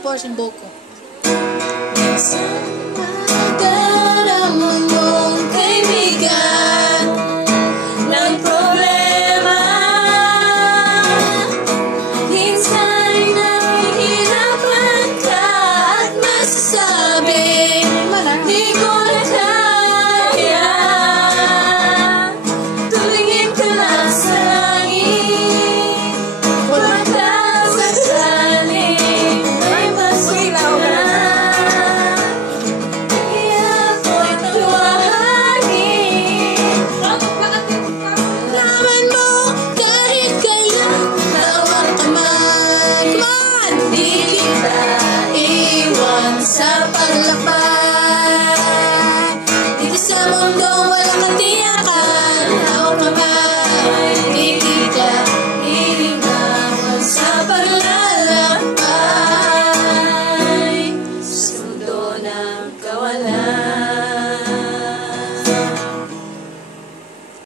force yung buko. Minsan madarama mong kaibigan ng problema. Minsan nahihirapan ka at masasabi di ko na kaya. Tumingin ka lang sa langit, baka sakaling may masuklan. Laban mo kahit kailan hawak kamay. Di kita iwan sa paglakbay. Dito sa mundong walang katiyakan, hawak kamay. Di kita iwan sa paglalakbay. Sa mundo ng kawalan.